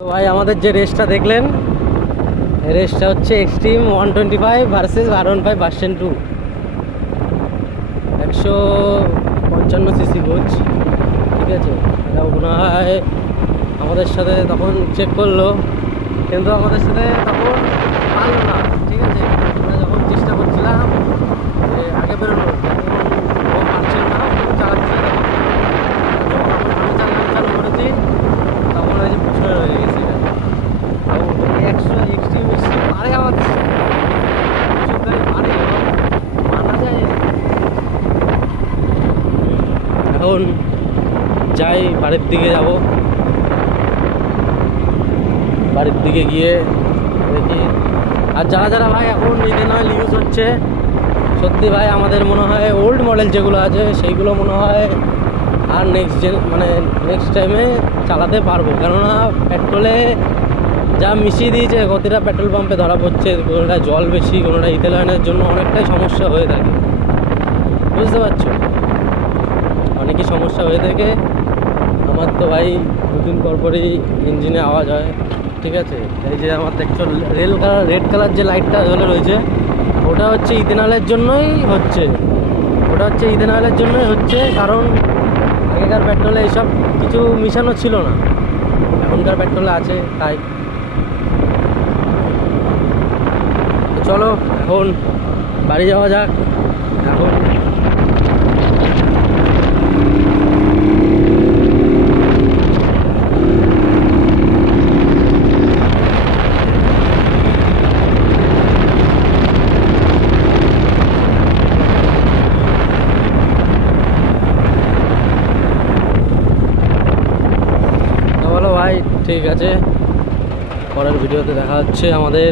তো ভাই আমাদের যে রেসটা দেখলেন, এই রেসটা হচ্ছে Xtreme 125 versus R15 version 2, 155 cc কোচ। ঠিক আছে, এটা মনে হয় আমাদের সাথে তখন চেক করলো, কিন্তু আমাদের সাথে তখন পারলো না। ঠিক আছে, আমরা যখন চেষ্টা করছিলাম যে আগে বেরোনো, তখন ও পারছিল না, ও চালাচ্ছিল। তখন আমি চালু করেছি, তখন ওই যে পিছনে রয়ে গেছে। এক্সট্রিম পারে আমাদের পারে মানা যায়। এখন যাই, বাড়ির দিকে যাব। বাড়ির দিকে গিয়ে দেখি। আর যারা যারা ভাই এখন ইথেনল ইউজ হচ্ছে, সত্যি ভাই আমাদের মনে হয় ওল্ড মডেল যেগুলো আছে সেইগুলো মনে হয় আর নেক্সট টাইমে চালাতে পারবো। কেননা পেট্রোলে যা মিশিয়ে দিয়েছে, গতিটা পেট্রোল পাম্পে ধরা পড়ছে, কোনোটা জল বেশি, কোনোটা ইথেনলের জন্য অনেকটাই সমস্যা হয়ে থাকে। বুঝতে পারছো, অনেকই সমস্যা হয়ে থাকে। আমার তো ভাই দুদিন পর পরই ইঞ্জিনে আওয়াজ হয়। ঠিক আছে, এই যে আমার দেখছো রেড কালার যে লাইটটা জ্বলে রয়েছে, ওটা হচ্ছে ইথেনলের জন্যই হচ্ছে। কারণ আগেকার পেট্রোলে এইসব কিছু মিশানো ছিল না, এখনকার পেট্রোলে আছে। তাই চলো এখন বাড়ি যাওয়া যাক। এখন বলো ভাই, ঠিক আছে, পরের ভিডিওতে দেখা হচ্ছে আমাদের।